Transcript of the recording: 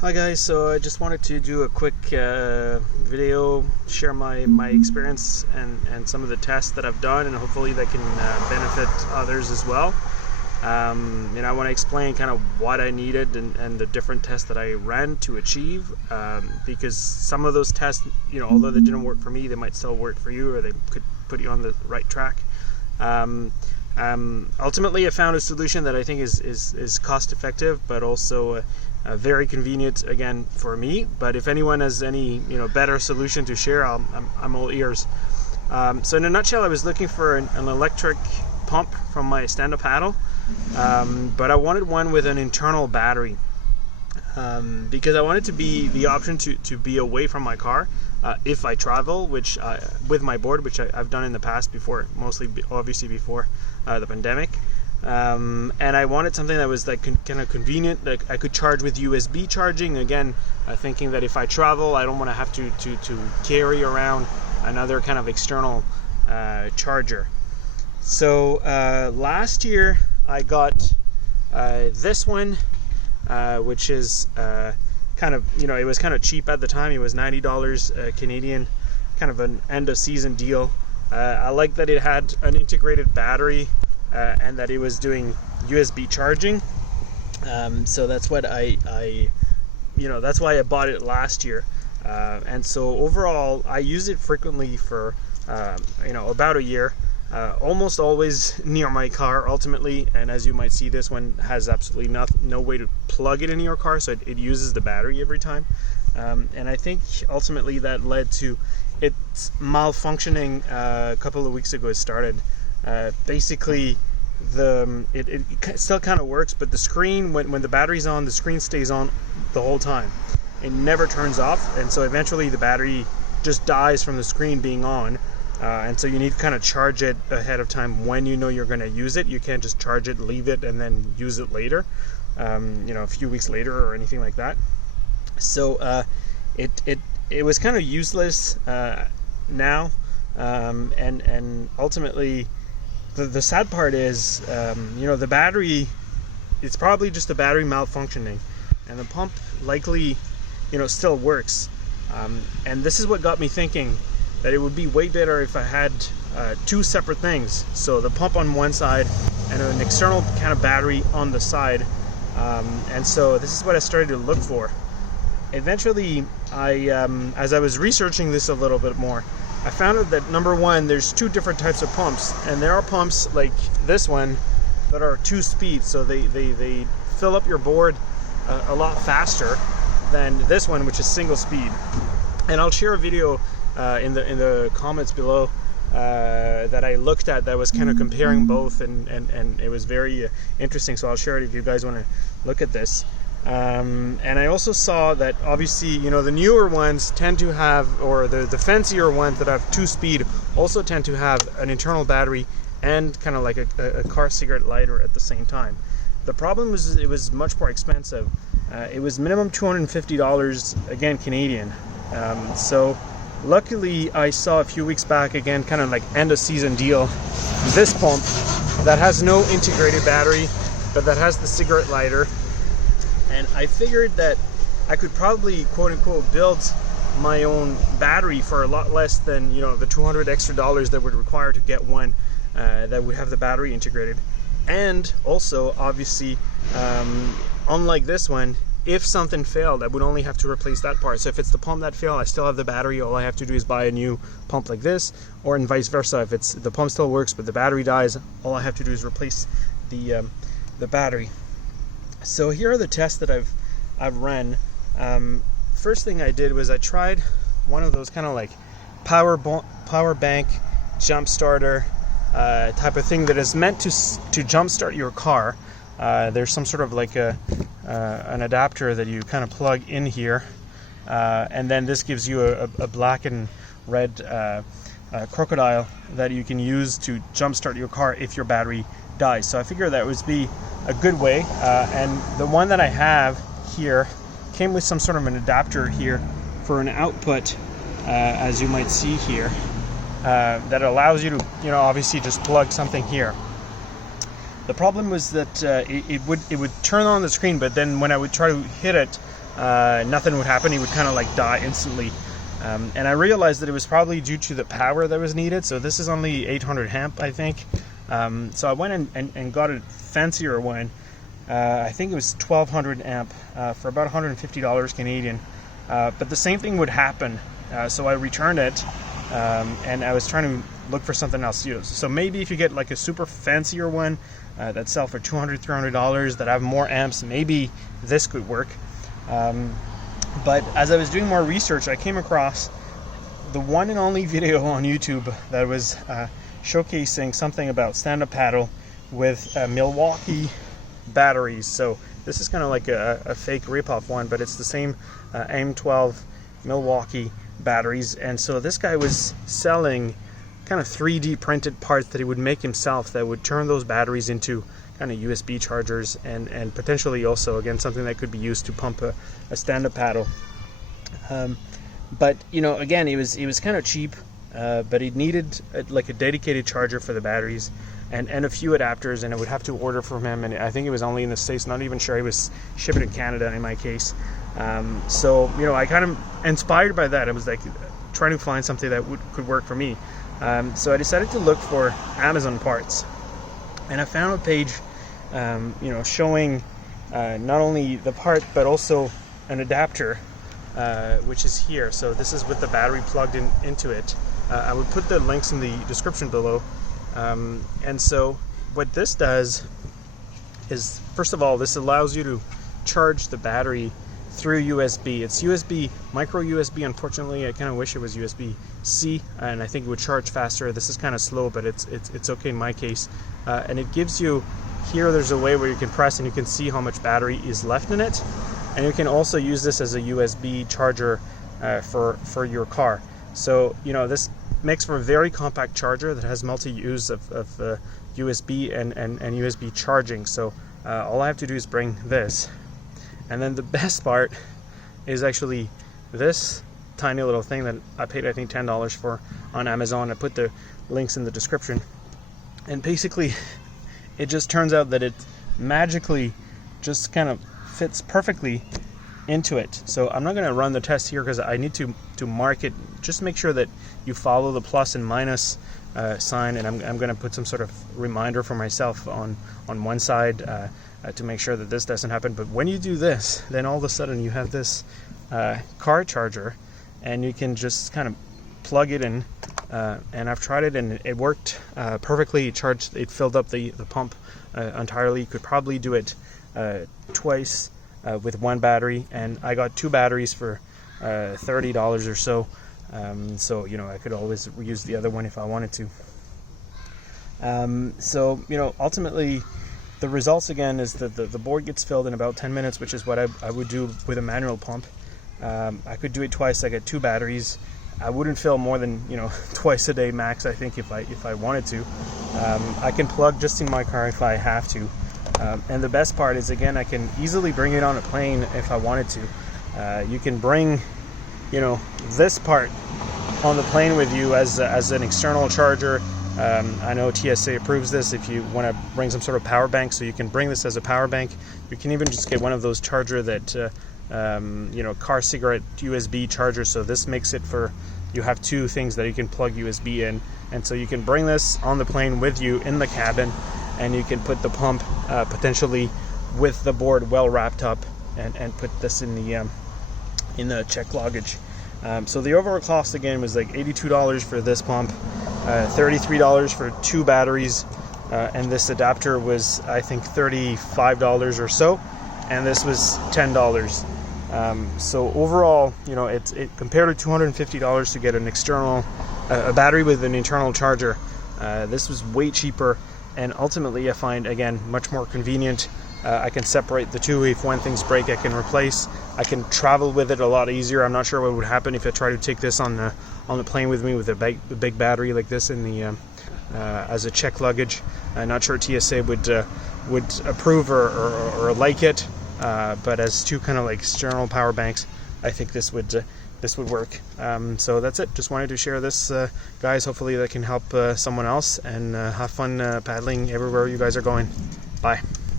Hi guys, so I just wanted to do a quick video, share my experience and some of the tests that I've done, and hopefully that can benefit others as well. I want to explain kind of what I needed and the different tests that I ran to achieve, because some of those tests, although they didn't work for me, they might still work for you, or they could put you on the right track. Ultimately, I found a solution that I think is cost effective, but also very convenient again for me. But if anyone has any better solution to share, I'm all ears. So in a nutshell, I was looking for an electric pump from my stand-up paddle, but I wanted one with an internal battery, because I wanted to be the option to be away from my car if I travel, which with my board, which I've done in the past before, obviously before the pandemic. And I wanted something that was like kind of convenient, like I could charge with USB charging, again thinking that if I travel I don't want to have to carry around another kind of external charger. So last year I got this one, which is kind of, it was kind of cheap at the time. It was $90 Canadian, kind of an end of season deal. I like that it had an integrated battery, and that it was doing USB charging. So that's what that's why I bought it last year. And so overall, I use it frequently for about a year, almost always near my car ultimately. And as you might see, this one has absolutely no way to plug it into your car, so it uses the battery every time. And I think ultimately that led to its malfunctioning a couple of weeks ago. It started. Basically, it still kind of works, but the screen, when the battery's on, the screen stays on the whole time. It never turns off, and so eventually the battery just dies from the screen being on, and so you need to kind of charge it ahead of time when you know you're going to use it. You can't just charge it, leave it, and then use it later, a few weeks later or anything like that. So it was kind of useless now, and ultimately, the sad part is, the battery, it's probably just the battery malfunctioning, and the pump likely, still works. And this is what got me thinking that it would be way better if I had two separate things. So the pump on one side and an external kind of battery on the side. And so this is what I started to look for. Eventually, as I was researching this a little bit more, I found out that number one, there's two different types of pumps, and there are pumps like this one that are 2-speed, so they fill up your board a lot faster than this one, which is single speed. And I'll share a video in the comments below that I looked at that was kind of comparing both, and it was very interesting. So I'll share it if you guys want to look at this. And I also saw that obviously, the newer ones tend to have, or the fancier ones that have 2-speed also tend to have an internal battery and kind of like a car cigarette lighter at the same time. The problem was it was much more expensive. It was minimum $250, again Canadian. So luckily I saw a few weeks back, again kind of like end of season deal, this pump that has no integrated battery but that has the cigarette lighter. And I figured that I could probably, quote unquote, build my own battery for a lot less than, the $200 extra that would require to get one that would have the battery integrated. And also, obviously, unlike this one, if something failed, I would only have to replace that part. So if it's the pump that failed, I still have the battery. All I have to do is buy a new pump like this, or and vice versa. If the pump still works but the battery dies, all I have to do is replace the battery. So here are the tests that I've run. First thing I did was I tried one of those kind of like power bank jump starter type of thing that is meant to jump start your car. There's some sort of like an adapter that you kind of plug in here, and then this gives you a black and red crocodile that you can use to jump start your car if your battery dies. So I figured that would be a good way, and the one that I have here came with some sort of an adapter here for an output, as you might see here, that allows you to obviously just plug something here. The problem was that it would turn on the screen, but then when I would try to hit it, nothing would happen. He would kind of like die instantly. And I realized that it was probably due to the power that was needed. So this is only 800 amp, I think. So I went and got a fancier one. I think it was 1200 amp for about $150 Canadian. But the same thing would happen. So I returned it, and I was trying to look for something else to use. So maybe if you get like a super fancier one that sell for $200, $300 that have more amps, maybe this could work. But as I was doing more research, I came across the one and only video on YouTube that was showcasing something about stand-up paddle with Milwaukee batteries. So this is kind of like a fake rip-off one, but it's the same M12 Milwaukee batteries. And so this guy was selling kind of 3D printed parts that he would make himself that would turn those batteries into kind of USB chargers, and potentially also, again, something that could be used to pump a stand-up paddle. But you know, again, it was kind of cheap, but it needed like a dedicated charger for the batteries and a few adapters, and I would have to order from him, and I think it was only in the States. Not even sure he was shipping in Canada in my case. So you know, I kind of inspired by that. I was like trying to find something that could work for me. So I decided to look for Amazon parts, and I found a page you know, showing not only the part but also an adapter, which is here. So this is with the battery plugged into it. I would put the links in the description below. And so what this does is, first of all, this allows you to charge the battery through USB. It's USB, micro USB. Unfortunately, I kind of wish it was USB-C, and I think it would charge faster. This is kind of slow, but it's okay in my case. And it gives you, here there's a way where you can press and you can see how much battery is left in it. And you can also use this as a USB charger for your car. So, you know, this makes for a very compact charger that has multi-use of USB and USB charging. So all I have to do is bring this. And then the best part is actually this tiny little thing that I paid, I think, $10 for on Amazon. I put the links in the description. And basically, it just turns out that it magically just kind of fits perfectly into it. So I'm not going to run the test here because I need to mark it. Just make sure that you follow the plus and minus sign, and I'm going to put some sort of reminder for myself on one side to make sure that this doesn't happen. But when you do this, then all of a sudden you have this car charger, and you can just kind of plug it in. And I've tried it, and it worked perfectly. It filled up the pump entirely. You could probably do it twice with one battery, and I got two batteries for $30 or so. So you know, I could always reuse the other one if I wanted to. So you know, ultimately the results again is that the board gets filled in about 10 minutes, which is what I would do with a manual pump. I could do it twice. I get two batteries. I wouldn't fill more than, you know, twice a day max, I think, if I wanted to. I can plug just in my car if I have to. And the best part is, again, I can easily bring it on a plane if I wanted to. You can bring, you know, this part on the plane with you as an external charger. I know TSA approves this if you want to bring some sort of power bank, so you can bring this as a power bank. You can even just get one of those charger that you know, car cigarette USB charger. So this makes it for, you have two things that you can plug USB in, and so you can bring this on the plane with you in the cabin, and you can put the pump potentially with the board well wrapped up, and put this in the checked luggage. So the overall cost again was like $82 for this pump, $33 for two batteries, and this adapter was, I think, $35 or so, and this was $10. So overall, you know, it compared to $250 to get an external, a battery with an internal charger, this was way cheaper, and ultimately I find, again, much more convenient. I can separate the two. If one thing's break, I can replace. I can travel with it a lot easier. I'm not sure what would happen if I try to take this on the plane with me with a big battery like this in the as a check luggage. I'm not sure TSA would approve or like it. But as two kind of like external power banks, I think this would work. So that's it. Just wanted to share this, guys. Hopefully that can help someone else, and have fun paddling everywhere you guys are going. Bye.